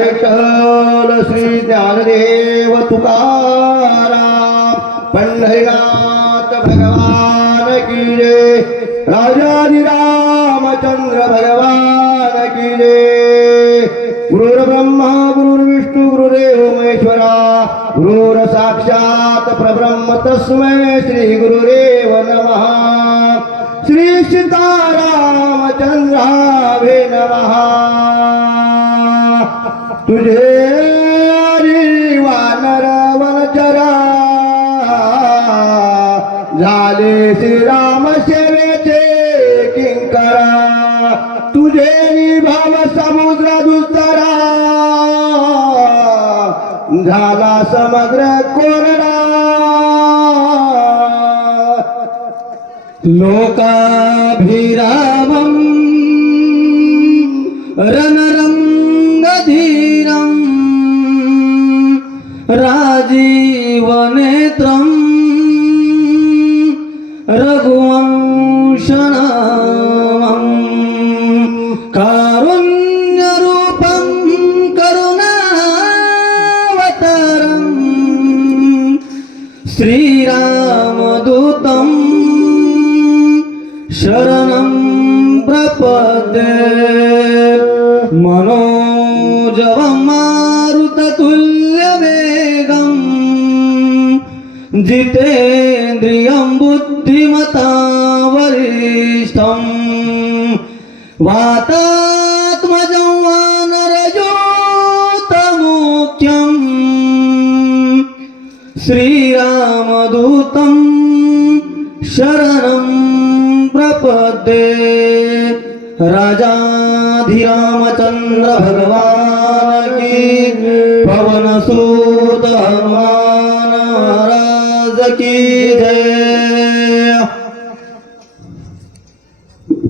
विठ्ठल श्री ज्ञानदेव तुकाराम पंढरीनाथ भगवान की जय। राजाधिरामचंद्र भगवान की जय। गुरुर्ब्रह्मा गुरुर्विष्णु गुरुदेव महेश्वरा गुरुर साक्षात परब्रह्म तस्मै श्री गुरुदेव नमः। श्री सीतारामचंद्रावे नमः। तुझे वानर वनचरा झाले श्रीराम सेवेचे किंकरा। तुझे भाव समुद्र दुस्तरा झाला समग्र कोरडा। लोकाभिरामं रणरंगधीरं राजीवनेत्रं रघुवंशनामं कारुण्यरूपं करुणावतारं श्रीरामदूतं शरणं प्रपद्ये। मनोजवं मारुततुल्यवेगं जितेन्द्रियं बुद्धिमतां वरिष्ठं वातात्मजं वानरयूथमुख्यं श्रीरामदूतं शरणं प्रपद्ये। राजाधिरामचंद्र भगवान की पवनसुत हनुमान महाराज की जय।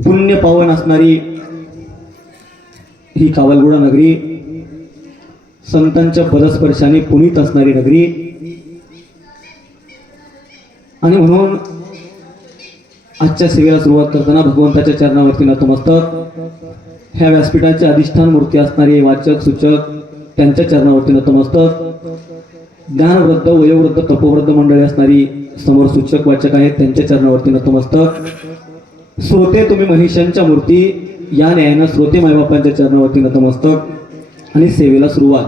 पुण्य पावन असणारी ही कावलगुडा नगरी, संतांच्या पदस्पर्शाने पुनीत असणारी नगरी आणि म्हणून आजच्या सेवेला सुरुवात करताना भगवंताच्या चरणावरती नतमस्तक, ह्या व्यासपीठाचे अधिष्ठान मूर्ती असणारे वाचक सूचक त्यांच्या चरणावरती नतमस्तक, ज्ञानवृद्ध वयोवृद्ध तपोवृद्ध मंडळी असणारी समोर सूचक वाचक आहेत त्यांच्या चरणावरती नतमस्तक, श्रोते तुम्ही महिषांच्या मूर्ती या न्यायानं श्रोते मायबापांच्या चरणावरती नतमस्तक आणि सेवेला सुरुवात।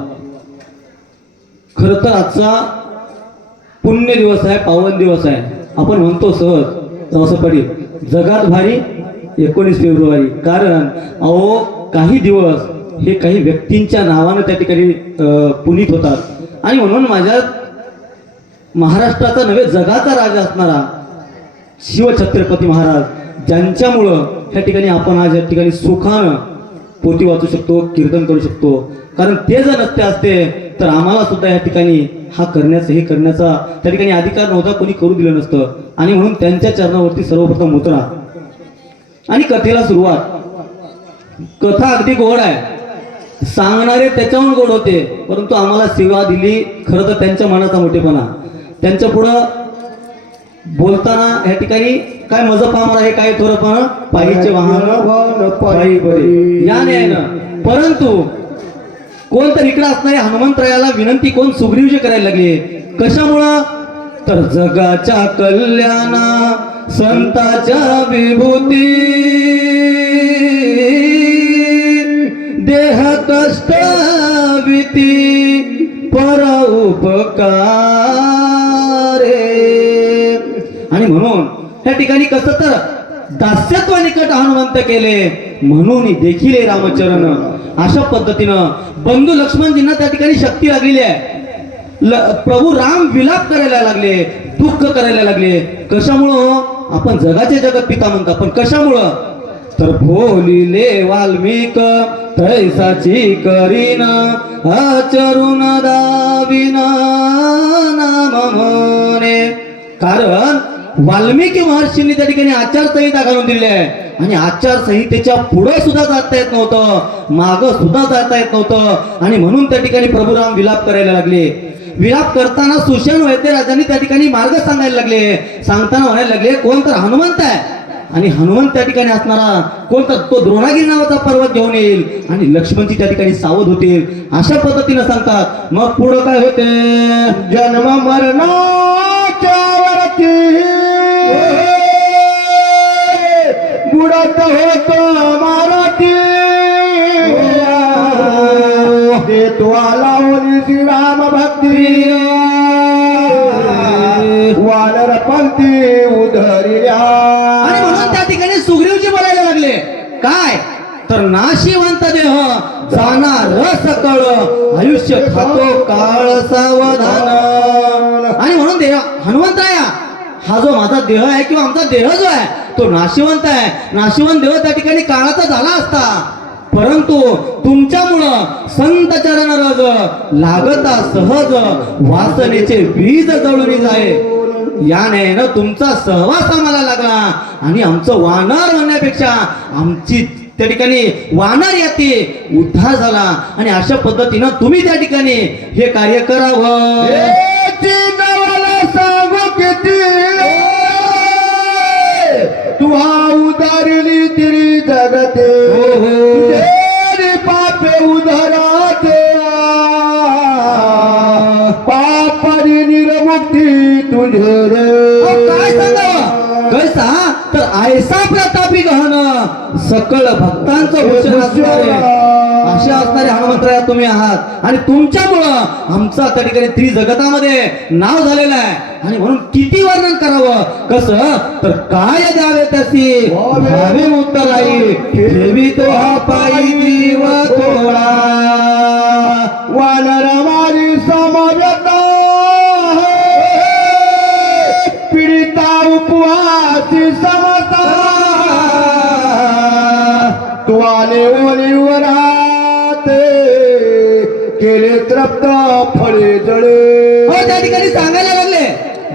खरं तर आजचा पुण्य दिवस आहे, पावन दिवस आहे। आपण म्हणतो सहज रावसाहेब पाटील जगात भारी 19 फेब्रुवारी, कारण अहो काही दिवस हे काही व्यक्तींच्या नावानं त्या ठिकाणी पुनीत होतात आणि म्हणून माझ्या महाराष्ट्राचा नव्हे जगाचा राजा असणारा शिवछत्रपती महाराज ज्यांच्यामुळं त्या ठिकाणी आपण आज या ठिकाणी सुखानं पोथी वाचू शकतो, कीर्तन करू शकतो, कारण ते जर नसते असते तर आम्हाला सुद्धा या ठिकाणी हा करण्याचा त्या ठिकाणी अधिकार नव्हता, कोणी करू दिलं नसतं आणि म्हणून त्यांच्या चरणावरती सर्वप्रथम उतरा आणि कथेला सुरुवात। कथा अगदी गोड आहे, सांगणारे त्याच्याहून गोड होते, परंतु आम्हाला सेवा दिली खरं तर त्यांच्या मनाचा मोठेपणा। त्यांच्या पुढं बोलताना या ठिकाणी काय मज पामर आहे, काय थोरपण पायीचे वाहन पायी बरे या न्यायानं, परंतु कोण तर इकडे असणारे हनुमंतरायाला विनंती कोण सुग्रीवजी करायला लागले। कशामुळं तर जगाच्या कल्याणा संताच्या विभूती देह कष्ट भीती पर उपकारे। आणि म्हणून त्या ठिकाणी कसं तर दास्यत्व निकट हनुमंत केले, म्हणून देखील रामचरण अशा पद्धतीनं बंधू लक्ष्मणजींना त्या ठिकाणी शक्ती लागलेली आहे। प्रभू राम विलाप करायला लागले, दुःख करायला लागले। कशामुळं आपण जगाचे जगत पिता म्हणतो, पण कशामुळं तर भोलिले वाल्मिक तैसाची करीन आचरून दाविन नाम म्हणे। कारण वाल्मिकी महर्षींनी त्या ठिकाणी आचारसंहिता घालून दिली आहे आणि आचारसंहितेच्या पुढे सुद्धा जाता येत नव्हतं, मागं सुद्धा जाता येत नव्हतं आणि म्हणून त्या ठिकाणी प्रभू राम विलाप करायला लागले। विलाप करताना सुषेण वैद्यराजांनी त्या ठिकाणी मार्ग सांगायला लागले, सांगताना म्हणायला लागले कोण तर हनुमंत आहे आणि हनुमंत त्या ठिकाणी असणारा कोणता तो द्रोणागिरी नावाचा पर्वत घेऊन येईल आणि लक्ष्मणजी त्या ठिकाणी सावध होतील अशा पद्धतीनं सांगतात. मग पुढं काय होते? जन्म मरणाच्या वरती बुडत होतो मारुती ते तुला श्रीराम भक्ती वानर पंक्ती उधरिल्या. आणि म्हणून त्या ठिकाणी सुग्रीवजी बोलायला लागले काय तर नाशिवंत देह जाणार सकळ आयुष्य खातो काळ सावधान. आणि म्हणून देह हनुमंतराया हा जो माझा देह आहे किंवा आमचा देह जो आहे तो नाशिवंत आहे. नाशिवंत देह त्या ठिकाणी काळाचा झाला असता परंतु तुमच्यामुळं संत चरण रज लागता सहज वासनेचे बीज जळून जाय. याने न तुमचा सहवास आम्हाला लागला आणि आमचं वानर म्हणण्यापेक्षा आमची त्या ठिकाणी वानर याती उद्धार झाला. आणि अशा पद्धतीनं तुम्ही त्या ठिकाणी हे कार्य करावं. सांगू किती तुहा उदारली तिरी जगते तेरी पापे उधराते पापरी निर्मुक्ती तुझे रे. काय सांगावं कैसा तर ऐसा प्रतापी गहन सकळ भक्तांचं भूषण असणारे अशा असणारे हनुमंतराया तुम्ही आहात. आणि तुमच्यामुळं आमचा त्या ठिकाणी त्रिजगतामध्ये नाव झालेलं आहे. आणि म्हणून किती वर्णन करावं कसं तर काय द्यावे त्याची भावे उत्तराई ठेवी तो हा पायी जीव थोडा. वानर मारी समजता पीडिता उपवासी समता तुवाने ओलीवराते केले तृप्त फळे जळे. त्या ठिकाणी सांगायला लागले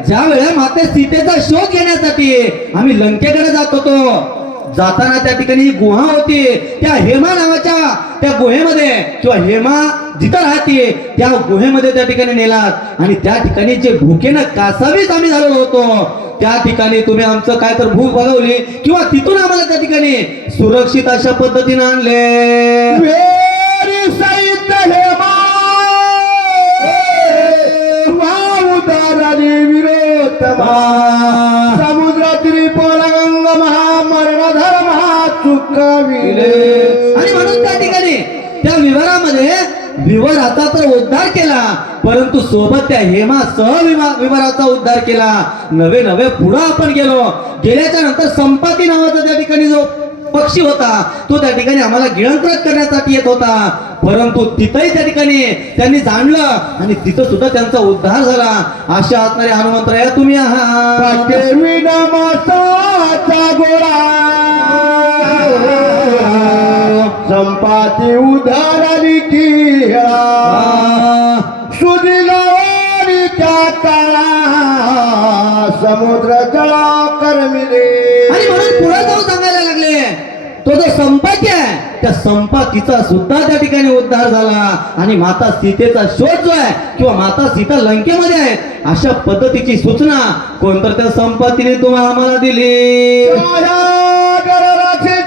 ज्या वेळेला माते सीतेचा शोध घेण्यासाठी आम्ही लंकेकडे जात होतो जाताना त्या ठिकाणी ही गुहा होती त्या हेमा नावाच्या त्या गुहेमध्ये किंवा हेमा जिथं राहते त्या गुहेमध्ये त्या ठिकाणी नेलात. आणि त्या ठिकाणी जे भुकेनं कासावीस आम्ही झालेलो होतो त्या ठिकाणी तुम्ही आमचं काय तर भूक भागवली किंवा तिथून आम्हाला त्या ठिकाणी सुरक्षित अशा पद्धतीने आणले. वेरी साहित्य हेमा उदाराने विरोधमा समुद्रातील पोलगंग महामरण धर्म चुकविले. आणि म्हणून त्या ठिकाणी त्या विवारामध्ये विवराचा तर उद्धार केला परंतु सोबत त्या हेमा सह विवराचा उद्धार केला. नवे नवे पुढे आपण गेल्याच्या नंतर संपाती नावाचा त्या ठिकाणी जो पक्षी होता तो त्या ठिकाणी आम्हाला गिळंकृत करण्यासाठी येत होता परंतु तिथंही त्या ठिकाणी त्यांनी जाणलं आणि तिथं सुद्धा त्यांचा उद्धार झाला. अशा असणारे हनुमंतराया तुम्ही आहात. गोळा संपाती उधारली की सुदिलावारी त्या काळा समुद्र जळा करमिले. आणि म्हणून पुढे जाऊन सांगायला लागले तो जो संपाती आहे त्या संपातीचा सुद्धा त्या ठिकाणी उद्धार झाला आणि माता सीतेचा शोध जो आहे किंवा माता सीता लंकेमध्ये आहे अशा पद्धतीची सूचना कोणतर त्या संपातीने तुम्हाला आम्हाला दिली.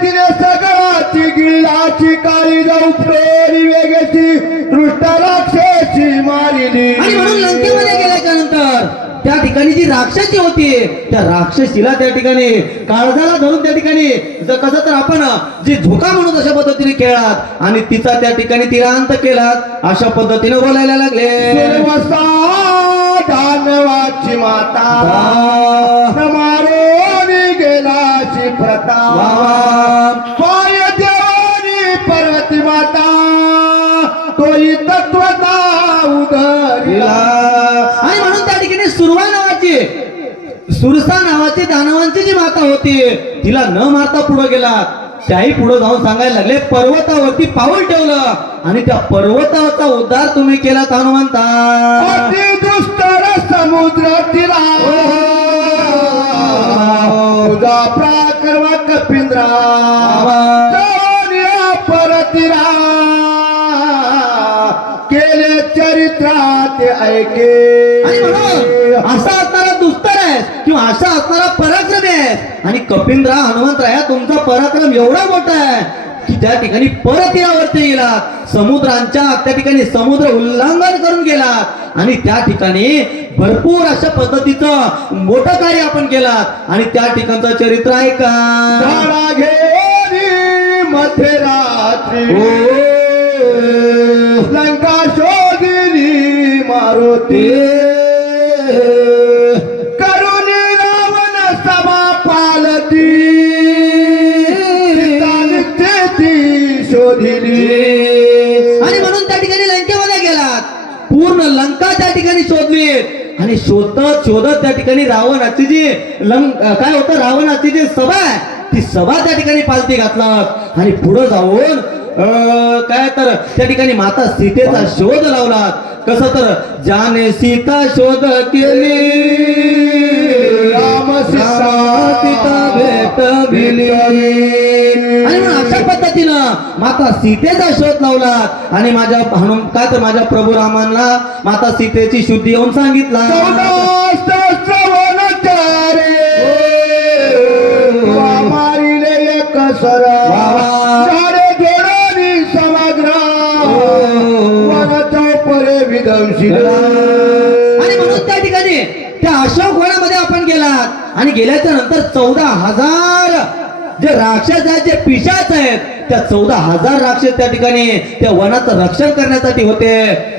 दिले सगळाची गिळाची काळी जाऊ फेरी वेगेची दृष्ट राक्षसी मारिली. आणि म्हणून लंकेमध्ये गेल्याच्या नंतर त्या ठिकाणी जी राक्षसी होती त्या राक्षसीला त्या ठिकाणी काळजाला धरून त्या ठिकाणी कसं तर आपण जे झोका म्हणून अशा पद्धतीने खेळात आणि तिचा त्या ठिकाणी तिला अंत केलात अशा पद्धतीने बोलायला लागले. दानवाची माता मारोनी गेलाची प्रता पाय देवानी पर्वती माता तोही तत्वता उधरिला. आणि म्हणून त्या ठिकाणी सुरसा नावाची दानवांची जी माता होती तिला न मारता पुढे गेला त्याही पुढे जाऊन सांगायला लागले पर्वतावरती पाऊल ठेवलं आणि त्या पर्वतावरचा उद्धार तुम्ही केला हनुमंता. अति दुष्टर समुद्र तिरा तुझा प्राक्रम कपिंद्रा परतिरा केले चरित्रात ऐके. आणि म्हणून असा असणारा दुस्तर आहे किंवा अशा असणारा पराक्रम आहे. आणि कपिंद्रा हनुमंतराया तुमचा पराक्रम एवढा मोठा आहे की त्या ठिकाणी परत यावरती गेलात, समुद्रांच्या त्या ठिकाणी समुद्र उल्लंघन करून गेलात आणि त्या ठिकाणी भरपूर अशा पद्धतीचं मोठं कार्य आपण केलात. आणि त्या ठिकाणचं चरित्र आहे का झाडा घेरी मध्यरात्री लंका शोधिली मारुती करुणी रावण सभा पालती ती शोधिली. आणि म्हणून त्या ठिकाणी लंकेमध्ये गेलात, पूर्ण लंका त्या ठिकाणी शोधली आणि शोधत शोधत त्या ठिकाणी रावणाची जी काय होतं, रावणाची जी सभा आहे ती सभा त्या ठिकाणी पालती घातलात आणि पुढे जाऊन काय तर त्या ठिकाणी माता सीतेचा शोध लावलात. कसं तर ज्याने सीता शोध केली राम सीता भेट दिली. आणि म्हणून अशा पद्धतीनं माता सीतेचा शोध लावलात आणि काय तर माझ्या प्रभू रामांना माता सीतेची शुद्धी येऊन सांगितला. मारिले एक सरा झाडे जोडणी समग्र वन चौपरे विध्वंसी. आणि म्हणून त्या ठिकाणी त्या अशोक वनामध्ये आपण गेलात आणि गेल्याच्या नंतर 14,000 जे राक्षस आहेत, जे पिशाच आहेत, त्या 14,000 राक्षस त्या ठिकाणी त्या वनाचं रक्षण करण्यासाठी होते.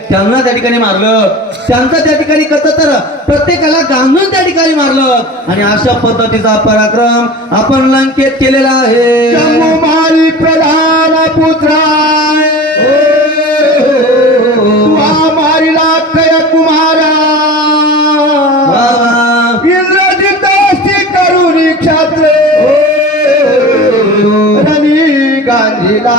त्यांना त्या ठिकाणी मारलं. त्यांचं त्या ठिकाणी कसं तर प्रत्येकाला गांधून त्या ठिकाणी मारलं. आणि अशा पद्धतीचा पराक्रम आपण लंकेत केलेला आहे. जम्मुमारी प्रधान पुत्रा मारिला कय कुमारा इंद्रजित करुणी क्षात्र रणी गांधीला.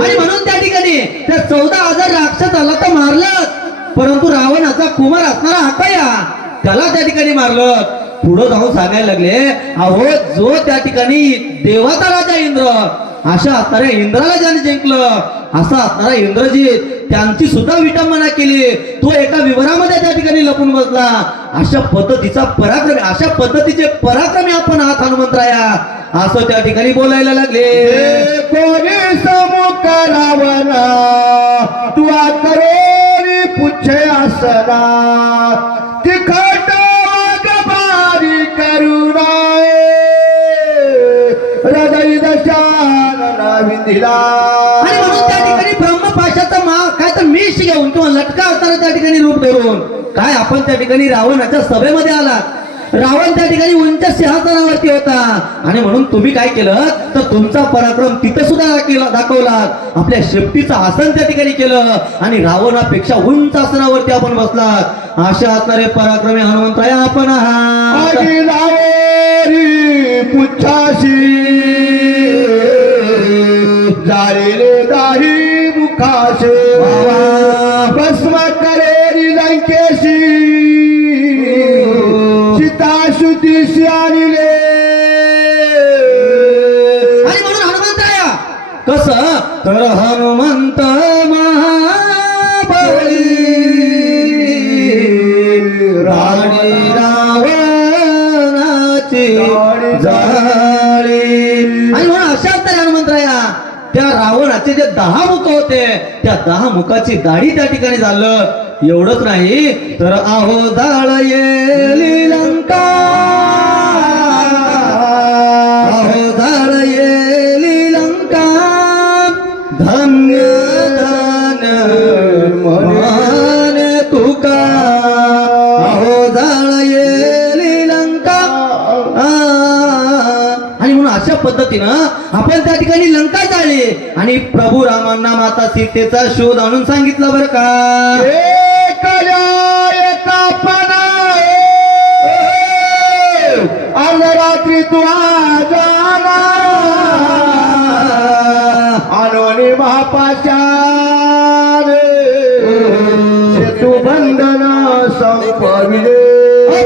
आणि म्हणून त्या ठिकाणी त्या 14,000 राक्षसाला तर मारलं, परंतु रावणाचा कुमार असणारा हकया त्याला त्या ठिकाणी मारलं. पुढे जाऊन सांगायला लागले, अहो जो त्या ठिकाणी देवाचा राजा इंद्र, अशा असणाऱ्या इंद्राला ज्याने जिंकलं, असा असणारा इंद्रजीत त्यांची सुद्धा विटंबना केली, तो एका विवरामध्ये त्या ठिकाणी लपून बसला. अशा पद्धतीचा पराक्रमी, अशा पद्धतीचे पराक्रमी आपण आहात हनुमंतराया, असं त्या ठिकाणी बोलायला लागले. कोणी समुख रावणा तुआ करोनी पुच्छे असना तिखट वागबारी करुणा हृदय दशानना विंधिला. आणि म्हणून त्या ठिकाणी ब्रह्मपाशाचा काय तर मेष घेऊन किंवा लटका असताना त्या ठिकाणी रूप धरून काय आपण त्या ठिकाणी रावणाच्या सभेमध्ये आलात. रावण त्या ठिकाणी उंच सिंहासनावरती होता आणि म्हणून तुम्ही काय केलं तर तुमचा पराक्रम तिथे सुद्धा दाखवलात. आपल्या शेपटीचं आसन त्या ठिकाणी केलं आणि रावणापेक्षा उंच आसनावरती आपण बसलात. अशा असणारे पराक्रमी हनुमंतराय आपण आहात. पुच्छाशी झालेले दाही मुखाशे भस्म करेरी लंकेशी सीताशुद्धीशी आणले. आणि म्हणून हनुमंतराया कसं तर हनुमंत महाबळी राणी रावणाची जाळी. आणि म्हणून अशा तर हनुमंतराया त्या रावणाचे जे 10 मुख होते त्या 10 मुखाची दाढी त्या ठिकाणी झालं. एवढंच नाही तर आहो जाळ येली लंका, आहो जाळ येली लंका, धन्य धन्य म्हणे तुका, आहो जाळ येली लंका. आणि म्हणून अशा पद्धतीनं आपण त्या ठिकाणी लंका जाळली आणि प्रभू रामांना माता सीतेचा शोध आणून सांगितलं बरं का. अर्धरात्री तू जाना आणोनी महापाशाने तू बंधन संपविले.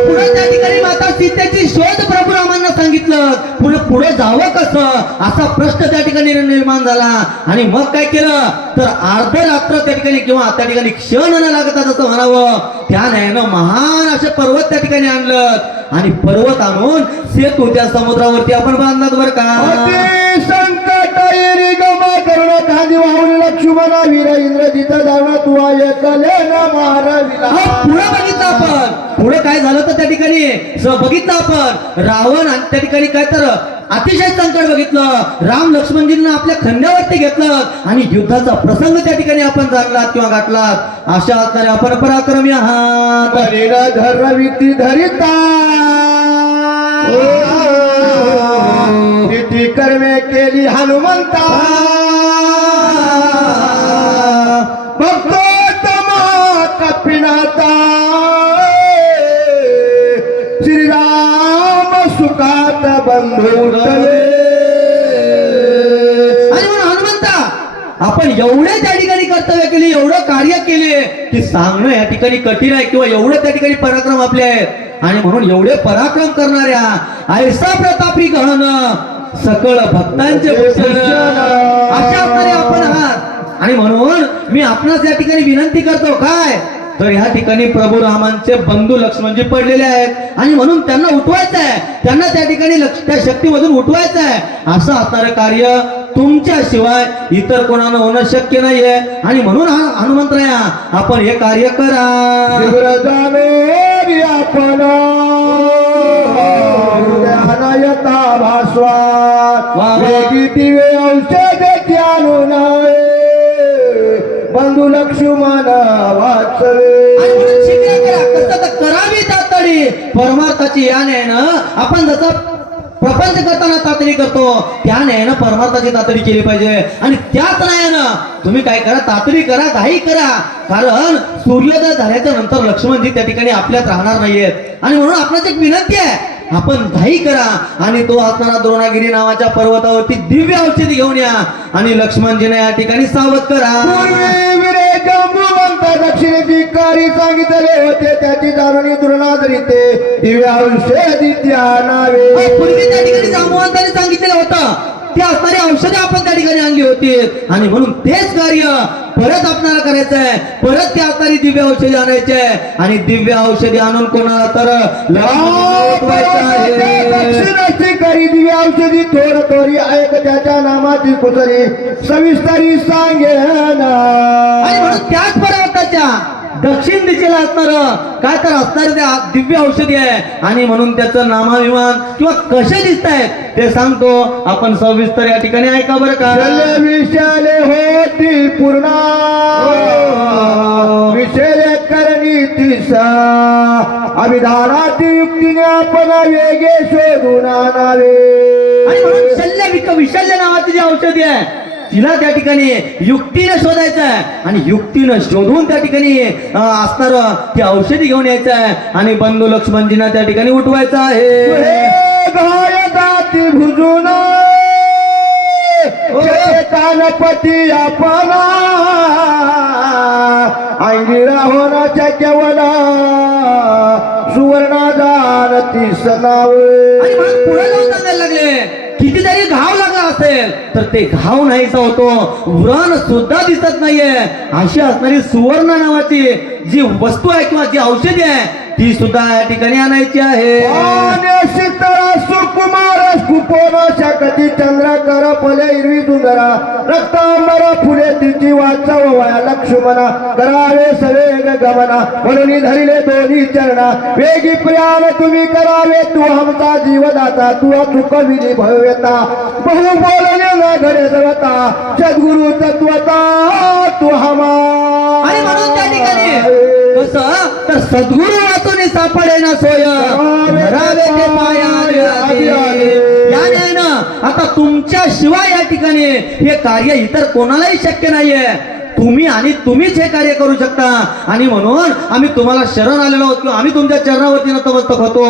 पुढे त्या ठिकाणी माता सीतेची शोध प्रभू रामांना सांगितलं करत पुढे पुढे जावं कसं असा प्रश्न त्या ठिकाणी निर्माण झाला. आणि मग काय केलं तर अर्ध रात्र त्या ठिकाणी किंवा त्या ठिकाणी क्षण न लागतात असं म्हणावं त्या न्यायानं महान असे पर्वत त्या ठिकाणी आणलं आणि पर्वत आणून सेतू त्या समुद्रावरती आपण बांधलात बरं का. अति संकट येरी गमा कर्ण खादी वाहुनी लक्ष्मणा वीर इंद्रजित धारण तू ऐकले न मारविला. पुढे बघितलं आपण पुढे काय झालं तर त्या ठिकाणी बघितलं आपण रावण आणि त्या ठिकाणी काय तर अतिशय संकट बघितलं. राम लक्ष्मणजींना आपल्या खंड्यावरती घेतलं आणि युद्धाचा प्रसंग त्या ठिकाणी आपण जाणलात किंवा गाठलात. अशा असणारे आपण पराक्रमी आहात. बलिरा धरविती धरिता किती कर्मे केली हनुमंता भक्तोत्तमा कपिनाथा श्रीराम सुखात बंधू उठले. आणि म्हणून हनुमंता आपण एवढे त्या ठिकाणी कर्तव्य केले एवढं कार्य केले की सांगणं या ठिकाणी कठीण आहे किंवा एवढं त्या ठिकाणी पराक्रम आपले आहेत. आणि म्हणून एवढे पराक्रम करणाऱ्या ऐसा प्रतापी गहन सकळ भक्तांचे भूषण अशा प्रकारे आपण आहात. आणि म्हणून मी आपणास या ठिकाणी विनंती करतो काय तर ह्या ठिकाणी प्रभू रामांचे बंधू लक्ष्मणजी पडलेले आहेत आणि म्हणून त्यांना उठवायचं आहे. त्यांना त्या ठिकाणी त्या शक्तीमधून उठवायचं आहे. असं असणारं कार्य तुमच्याशिवाय इतर कोणानं होणं शक्य नाहीये. आणि म्हणून हनुमंतराया आपण हे कार्य करा. आपण हृदयानयता भास्वाद दिवे औषध त्यानुन बंधू लक्ष्मण वाचवे. कसं तर करावी तातडी परमार्थाची या न्यायानं आपण जसं प्रपंच करताना तातडी करतो त्या न्यायानं परमार्थाची तातडी केली पाहिजे. आणि त्याच न्यायानं तुम्ही काय करा तातडी करा घाई करा. कारण सूर्योदय झाल्याच्या नंतर लक्ष्मणजी त्या ठिकाणी आपल्यात राहणार नाहीयेत. आणि म्हणून आपणास एक विनंती आहे आपण घाई करा आणि तो असणारा द्रोणागिरी नावाच्या पर्वतावरती दिव्य औषधी घेऊन या आणि लक्ष्मणजीने या ठिकाणी सावध करा. दक्षिणेची कारी सांगितले होते त्याची जाणून द्रोणाधरिते दिव्य औषधी त्या नावे. पूर्वी त्या ठिकाणी जांबुवंतांनी सांगितलेलं होतं ते असणारी औषधे आपण त्या ठिकाणी आणली होती. आणि म्हणून तेच कार्य परत आपल्याला करायचं आहे. परत त्या असणारी दिव्य औषधी आणायची आहे आणि दिव्य औषधी आणून कोणाला तर दक्षिणेची कारी दिव्य औषधी थोड थोडी ऐक त्याच्या नामाची कुसरी सविस्तरी सांगेन. आणि म्हणून त्याच पर्वताच्या दक्षिण दिशेला असणार काय तर असणारे त्या दिव्य औषधी आहे. आणि म्हणून त्याचं नामाभिमान किंवा कसे दिसत आहेत ते सांगतो आपण सविस्तर या ठिकाणी ऐका बरं का. विषाले होती पूर्ण विषय करणी तिसा अभिधानाती युक्तीने आपण वेगे शोधून आणावे. आणि म्हणून विशल्य नावाची जी औषधी आहे तिला त्या ठिकाणी युक्तीने शोधायचं आहे आणि युक्तीनं शोधून त्या ठिकाणी असणार ती औषधी घेऊन यायचं आहे आणि बंधू लक्ष्मणजींना त्या ठिकाणी उठवायचं आहे. गायदाती भुजून कानपती आपण अंगिरा होण्याच्या केवळ सुवर्ण जानती सनावे. आणि म्हणून पुढे जाऊन सांगायला लागले कितीतरी घाव लागला असेल तर ते घाव नाहीसा होतो व्रण सुद्धा दिसत नाहीये. अशी असणारी सुवर्ण नावाची जी वस्तू आहे किंवा जी औषधी आहे ती सुद्धा या ठिकाणी आणायची आहे. सुकुमार कुपोन शकती चंद्रकर फले हिरवी सुंदरा रक्तांबर फुले तिची वाचव वया लक्ष्मणा करावे सवेग गमना म्हणून धरिले दोन्ही चरणा वेगी प्रियान तुम्ही करावे तू आमचा जीवदाता तू चुकविली भव्यता बहु बोलले न घडे सर्वता सद्गुरु तत्वता तू हमा. आणि म्हणून त्या ठिकाणी कसं तर सद्गुरु वाचून सापडे ना सोय धरावे ते पाया. आता तुमच्या शिवाय या ठिकाणी हे कार्य इतर कोणालाही शक्य नाहीये. तुम्ही आणि तुम्हीच हे कार्य करू शकता. आणि म्हणून आम्ही तुम्हाला शरण आलेलो आहोत किंवा आम्ही तुमच्या चरणावरती नतमस्तक होतो.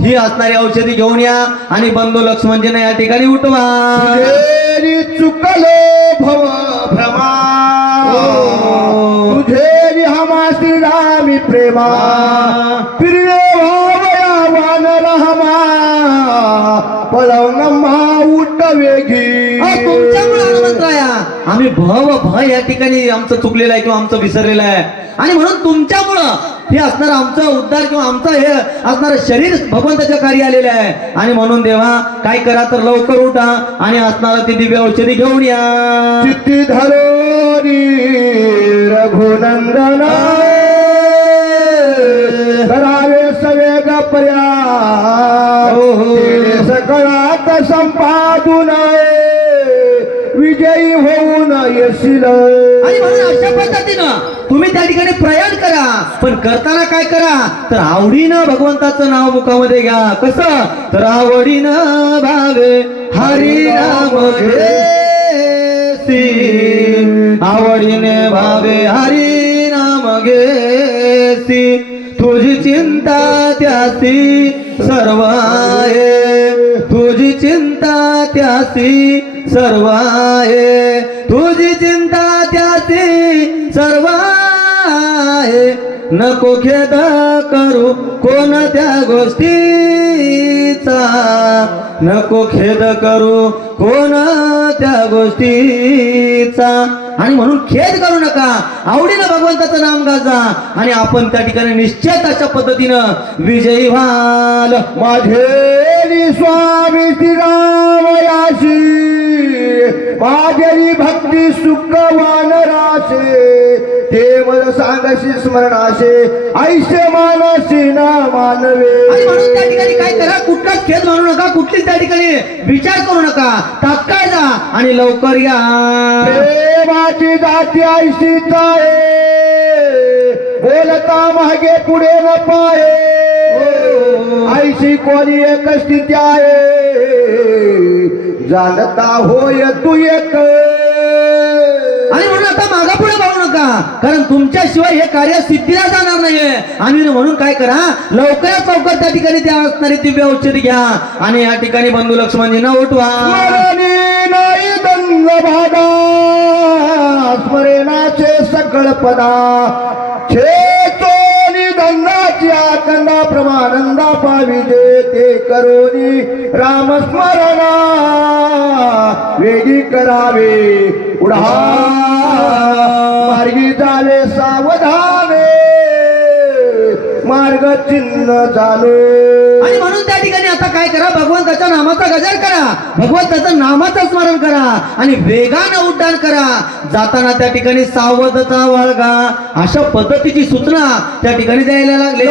ही असणारी औषधी घेऊन या आणि बंधू लक्ष्मणजीने या ठिकाणी उठवा. चुकलो भव भ्रमा तुझे हमा श्रीरामी प्रेमा प्रिय भावया वानर हमा पलंग आम्ही भय या ठिकाणी आमचं चुकलेलं आहे किंवा आमचं विसरलेलं आहे. आणि म्हणून तुमच्यामुळं हे असणारं आमचं उद्धार किंवा आमचं हे असणारं शरीर भगवंताच्या कार्य आलेलं आहे. आणि म्हणून देवा काय करा तर लवकर उठा आणि असणारं ती दिव्य औषधी घेऊन या. चित्ती धरोनी रघुनंदन करावे सवेग पर्याय सकळात संपादून विजयी होऊन येशील. आणि म्हणून अशा पद्धतीनं तुम्ही त्या ठिकाणी प्रयाण करा. पण करताना काय करा तर आवडीनं भगवंताचं नाव मुखामध्ये घ्या. कसं तर आवडीनं भावे हरी नाम घेसी, आवडीने भावे हरी नाम घेसी, तुझी चिंता त्यासी सर्व आहे, तुझी चिंता त्यासी सर्व आहे, तुझी चिंता त्यासी सर्व आहे. नको खेद करू कोणत्या गोष्टीचा, नको खेद करू कोणत्या गोष्टीचा. आणि म्हणून खेद करू नका, आवडीनं भगवंताचं नाम गाजा आणि आपण त्या ठिकाणी निश्चित अशा पद्धतीनं विजयी व्हाल. माझे स्वामी श्रीरामयाशी माझी भक्ती सुखवान राशे, ते मला सांगशी स्मरणाशे ऐशे मानसी ना मानवे. आणि म्हणून त्या ठिकाणी काय करा, कुठलाच खेद मानू नका, कुठलीच त्या ठिकाणी विचार करू नका, तात्काळ जा आणि लवकर या. प्रेमाची जाती ऐशीच आहे, बोलता मागे पुढे न पाये, ऐशी कोणी एक स्थिती आहे, जाणता होय तू एक. आणि म्हणून आता मागापुढे पाहू नका, कारण तुमच्याशिवाय हे कार्य सिद्धीला जाणार नाहीये. आणि म्हणून काय करा, लवकरात लवकर त्या ठिकाणी त्या असणारी दिव्य औषधी घ्या आणि या ठिकाणी बंधू लक्ष्मणजींना उठवा. नाही दंग भागा स्मरणाचे सकळ पदा, छेतोनी गंगाची आकंदा प्रमानंदा पाविजे, ते करोनी रामस्मरणा वेगी करावे उडा मार्गी झाले सावधाने मार्ग चिन्ह झालो. आणि म्हणून त्या ठिकाणी आता काय करा, भगवंताच्या नामाचा गजर करा, भगवंताचं नामाचं स्मरण करा आणि वेगानं उड्डाण करा. जाताना त्या ठिकाणी सावधता बाळगा, अशा पद्धतीची सूचना त्या ठिकाणी द्यायला लागले.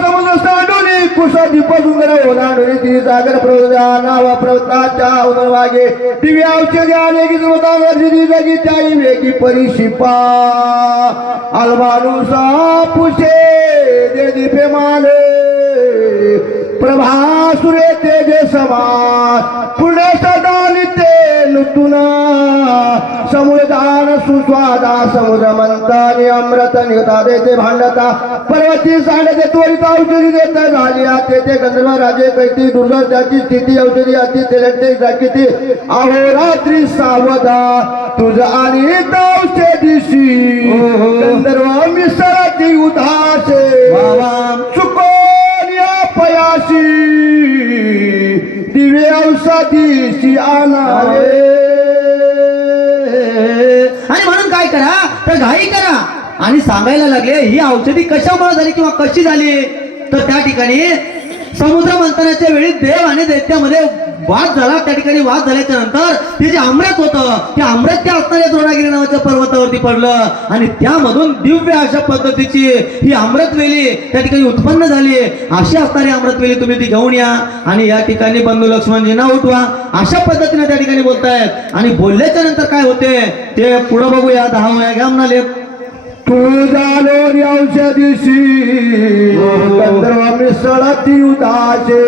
समुद्र सांडोनी कुसा दीप सुंदर ओलांडोनी ती सागर प्रवृत्या नावा प्रवृत्ताच्या उदरवागे दिव्य औषधी आले की जगी जगी त्याई वेगी परिशिपा अलबानुसा पुषे दे दीपे माले प्रभासुरे तेजे समान पुण्य सदा नित्य नुतुना समुद्रान सुस्वादा समुद्र मंथानी अमृत निघता देते भांडता पर्वती सांडते त्वरित औषधी देत झाली तेथे गंधर्व राजे कैती दुर्गा त्याची स्थिती औषधी अति तेलते जाकीती अहोरात्री सावधा तुझ आणि औषधीशी गंधर्व मिसळती उदासे चुकोन या पयाशी दिव्य औषधीशी आणावे. आणि म्हणून काय करा तर घाई करा आणि सांगायला लागले ही औषधी कशामुळे झाली किंवा कशी झाली. तर त्या ठिकाणी समुद्र मंथनाच्या वेळी देव आणि दैत्यामध्ये वाद झाला. त्या ठिकाणी वाद झाल्याच्या नंतर ते जे अमृत होतं ते अमृत त्या असणाऱ्या द्रोणागिरी नावाच्या पर्वतावरती पडलं आणि त्यामधून दिव्य अशा पद्धतीची ही अमृतवेली त्या ठिकाणी उत्पन्न झाली. अशी असणारी अमृतवेली तुम्ही ती घेऊन या आणि या ठिकाणी बंधू लक्ष्मणजींना उठवा. अशा पद्धतीने त्या ठिकाणी बोलतायत आणि बोलल्याच्या नंतर काय होते ते पुढे बघूया. 10 वया घ्या म्हणाले. तू झालो औषधीशी गंधर्व मिसळती उदासे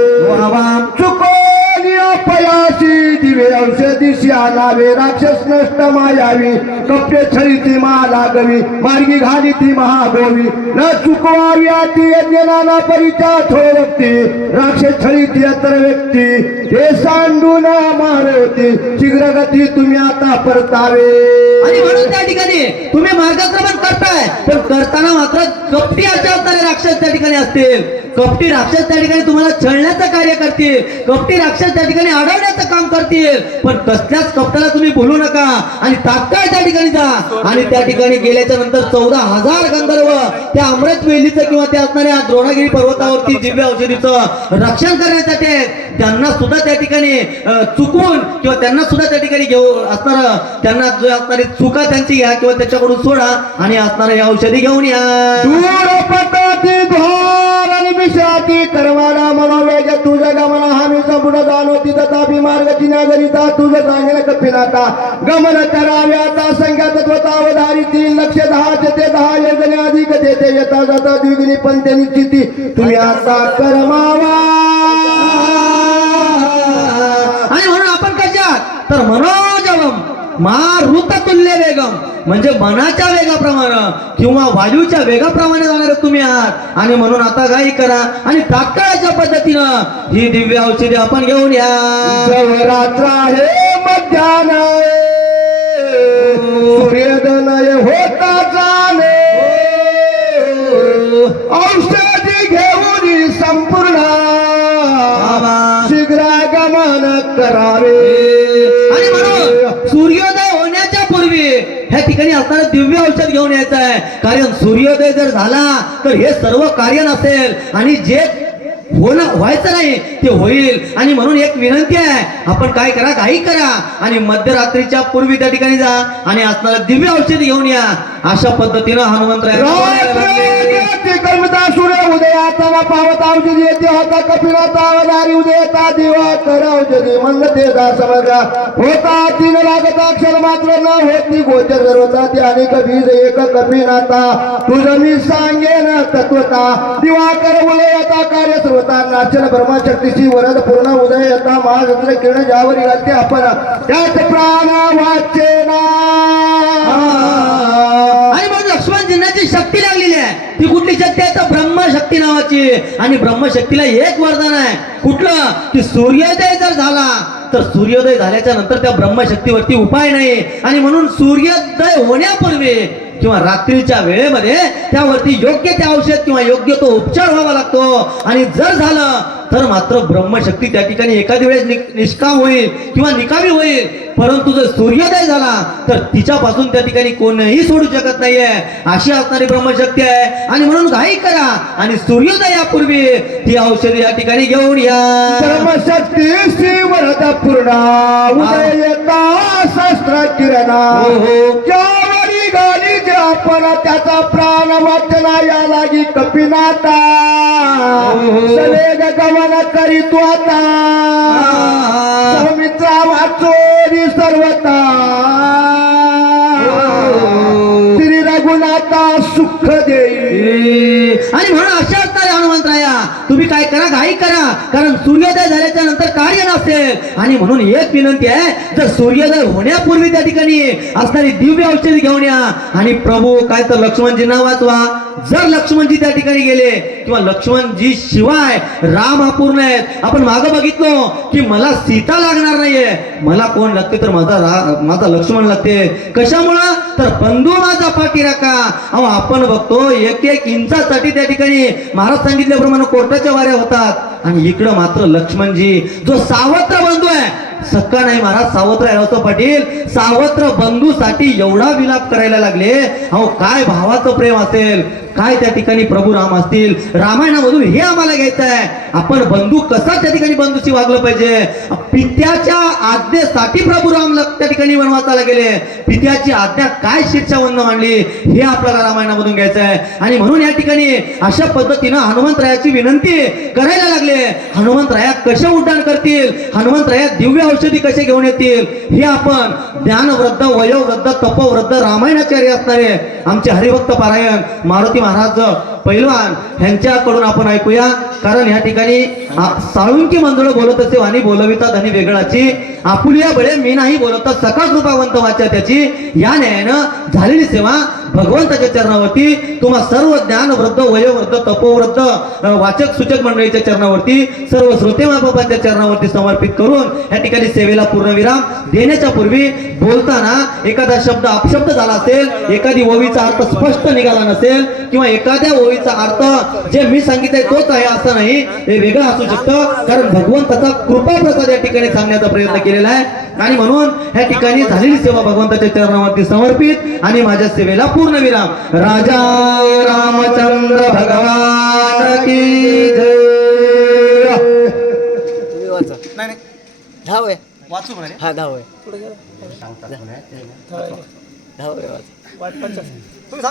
चुकोनी अपयाशी दिवे औषधीशी आलावे राक्षस नष्ट मायावी कप्पे छळीती महालागवी मार्गी घाली ती महागोवी न चुकवावी आती यज्ञनाना परिचा थोरती राक्षस छळीती अत्र व्यक्ती हे सांडून मारवती शीघ्र गती तुम्ही आता परतावे. आणि म्हणून त्या ठिकाणी तुम्ही मार्गक्रमण करताय पण करताना मात्र कपटी असे असणारे राक्षस त्या ठिकाणी असतील. कपटी राक्षस त्या ठिकाणी तुम्हाला छळण्याचं कार्य करतील. कपटी राक्षस त्या ठिकाणी ठिकाणी अडवण्याचं काम करतील, पण कसल्याच कपटाला तुम्ही बोलू नका आणि तात्काळ त्या ठिकाणी जा. आणि त्या ठिकाणी गेल्याच्या नंतर 14,000 गंधर्व त्या अमृत वेलीचं किंवा त्या असणाऱ्या द्रोणागिरी पर्वतावरती दिव्य औषधीचं रक्षण करण्यासाठी त्यांना सुद्धा त्या ठिकाणी चुकून किंवा त्यांना सुद्धा त्या ठिकाणी घेऊ असणार, त्यांना जो असणारी चुका त्यांची घ्या किंवा त्याच्याकडून सोडा आणि असणारे हे औषधी घेऊन या. दूर पटाती द्वार आणि मिशाती करवाना मनोवेग तुझ्या गमना हामी संपूर्ण जाणवती तथापि मार्गची नागरिता तुझं सांगेन कपिनाता गमन करावे आता संख्या तत्वतावधारी 3 लक्ष 10 ते 10 योजने अधिक देते येता जाता द्विगुणी पंते निश्चिती तुम्ही आता करमावा. आणि म्हणून आपण कशात तर मनोजवम मारुत तुल्य वेगम म्हणजे मनाच्या वेगाप्रमाणे किंवा वायूच्या वेगाप्रमाणे जाणारे तुम्ही आहात. आणि म्हणून आता घाई करा आणि तात्काळच्या पद्धतीनं ही दिव्य औषधी आपण घेऊन या. रात्र आहे मध्यान्ह सूर्योदय होता जाणे औषधी घेऊन संपूर्ण शीघ्र गमन करावे. आणि म्हणून सूर्योदय होण्याच्या पूर्वी ह्या ठिकाणी असणारं दिव्य औषध घेऊन यायचं आहे. कारण सूर्योदय जर झाला तर हे सर्व कार्य नसेल आणि जे व्हायचं नाही ते होईल. आणि म्हणून एक विनंती आहे, आपण काय करा घाई करा आणि मध्यरात्रीच्या पूर्वी त्या ठिकाणी जा आणि असणारं दिव्य औषध घेऊन या. अशा पद्धतीनं हनुमंतराय सूर्य उदयाचा पावत औषधी येते होता कपिलाचा अवधारी उदयता दिवा कर औषधी मंद ते समजा होता 3 लागता अक्षर मात्र न होती गोचर सर्वता ते अनेक बीज एक कपिनाथा तुझं मी सांगेन तत्वता दिवाकर उदयता कार्य सर्वता नाचन ब्रह्मशक्तीची वरद पूर्ण उदय येता महाजत्र किरण ज्यावर घालते आपण त्यात प्राण वाचेना. आणि म्हणून लक्ष्मणजींची शक्ती लागलेली आहे. ती कुठली शक्ती आहे तर ब्रह्मशक्ती नावाची. आणि ब्रह्मशक्तीला एक वरदान आहे, कुठलं की सूर्योदय जर झाला तर सूर्योदय झाल्याच्या नंतर त्या ब्रह्मशक्तीवरती उपाय नाही. आणि म्हणून सूर्योदय होण्यापूर्वी किंवा रात्रीच्या वेळेमध्ये त्यावरती योग्य ते औषध किंवा योग्य तो उपचार व्हावा लागतो. आणि जर झालं तर मात्र ब्रह्मशक्ती त्या ठिकाणी एखाद्या वेळेस निष्काम होईल किंवा निकामी होईल. परंतु जर सूर्योदय झाला तर तिच्यापासून त्या ठिकाणी कोणीही सोडू शकत नाहीये, अशी असणारी ब्रह्मशक्ती आहे. आणि म्हणून घाई करा आणि सूर्योदयापूर्वी ती औषधी या ठिकाणी घेऊन या. ब्रह्मशक्ती श्री वरद पूर्णा उदय येता शस्त्र किरणा ज्यावरी गाली जे आपण त्याचा प्राण वाचना या लागी कपिनाथा सवेग गमन करीतो आता सौमित्रा वाचोरी सर्वता श्री रघुनाथा सुख देई. आणि म्हणून अशा असणारे हनुमंतराया तुम्ही काय करा घाई करा, कारण सूर्योदय झाल्याच्या नंतर कार्य नसेल. आणि म्हणून एक विनंती आहे, जर सूर्योदय होण्यापूर्वी त्या ठिकाणी असणारी दिव्य औषधी घेऊन या. आणि प्रभू काय तर लक्ष्मणजींना वाचवा. जर लक्ष्मणजी त्या ठिकाणी गेले किंवा लक्ष्मणजी शिवाय राम अपूर्ण आहेत. आपण मागं बघितलो की मला सीता लागणार नाहीये, मला कोण लागते तर माझा लक्ष्मण लागते. कशामुळं तर बंधू माझा पाठी राखा. अहो आपण बघतो 1-1 इंचासाठी त्या ठिकाणी महाराज सांगितल्याप्रमाणे कोर्टाच्या वाऱ्या होतात. आणि इकडं मात्र लक्ष्मणजी जो सावत्र बंधू आहे, सक्का नाही महाराज सावत्र आहे पाटील, सावत्र बंधूसाठी एवढा विलाप करायला लागले. अहो काय भावाचं प्रेम असेल, काय त्या ठिकाणी प्रभू राम असतील. रामायणामधून हे आम्हाला घ्यायचं आहे, आपण बंधू कसा त्या ठिकाणी बंधूशी वागलं पाहिजे. पित्याच्या आज्ञेसाठी प्रभू राम त्या ठिकाणी वनवासाला गेले, पित्याची आज्ञा काय शिक्षावन्न मांडली हे आपल्याला रामायणामधून घ्यायचं आहे. आणि म्हणून या ठिकाणी अशा पद्धतीनं हनुमंतरायाची विनंती करायला लागले. हनुमंतराया कसे उड्डाण करतील, हनुमंतराया दिव्य औषधी कसे घेऊन येतील हे आपण ज्ञानवृद्ध वयोवृद्ध तपवृद्ध रामायणाचार्य असणारे आमचे हरिभक्त पारायण मारुती महाराज पैलवान यांच्याकडून आपण ऐकूया. कारण या ठिकाणी साळुंकी मंडळ बोलत असे वाणी बोलविता धनी वेगळाची आपुलिया बळे मी नाही बोलत सका कृपावंत वाचा त्याची. या न्यायानं झालेली सेवा भगवंताच्या चरणावरती, तुम्हा सर्व ज्ञान वृद्ध, वयोवृद्ध, तपोवृद्ध, वाचक सूचक मंडळीच्या चरणावरती, सर्व श्रोते माबाबांच्या चरणावरती समर्पित करून या ठिकाणी सेवेला पूर्णविराम देण्याच्या पूर्वी बोलताना एखादा शब्द अपशब्द झाला असेल, एखादी ओवीचा अर्थ स्पष्ट निघाला नसेल किंवा एखाद्या ओवीचा अर्थ जे मी सांगितलंय तोच आहे असं नाही, हे वेगळं असू शकतं. कारण भगवंताचा कृपा प्रसाद या ठिकाणी सांगण्याचा प्रयत्न केलेला आहे आणि म्हणून या ठिकाणी झालेली सेवा भगवंताच्या चरणावरती समर्पित आणि माझ्या सेवेला पूर्णविराम. राजा रामचंद्र भगवान की जय. नाही नाही धाव आहे वाचू म्हणे. हा धाव आहे धाव आहे वाच. तुम्ही सांगा.